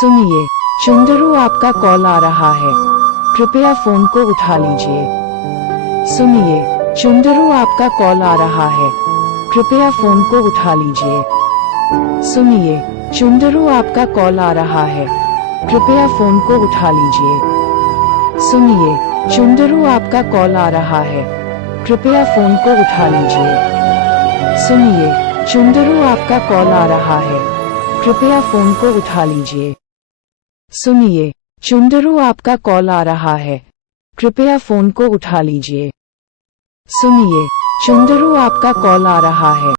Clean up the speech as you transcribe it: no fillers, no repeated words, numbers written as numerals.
सुनिए, चुंदरू आपका कॉल आ रहा है, कृपया फोन को उठा लीजिए। सुनिए, चुंदरू आपका कॉल आ रहा है, कृपया फोन को उठा लीजिए। सुनिए, चुंदरू आपका कॉल आ रहा है, कृपया फोन को उठा लीजिए। सुनिए, चुंदरू आपका कॉल आ रहा है, कृपया फोन को उठा लीजिए। सुनिए, चुंदरू आपका कॉल आ रहा है, कृपया फोन को उठा लीजिए। सुनिए, चुंदरू आपका कॉल आ रहा है, कृपया फोन को उठा लीजिए। सुनिए, चुंदरू आपका कॉल आ रहा है।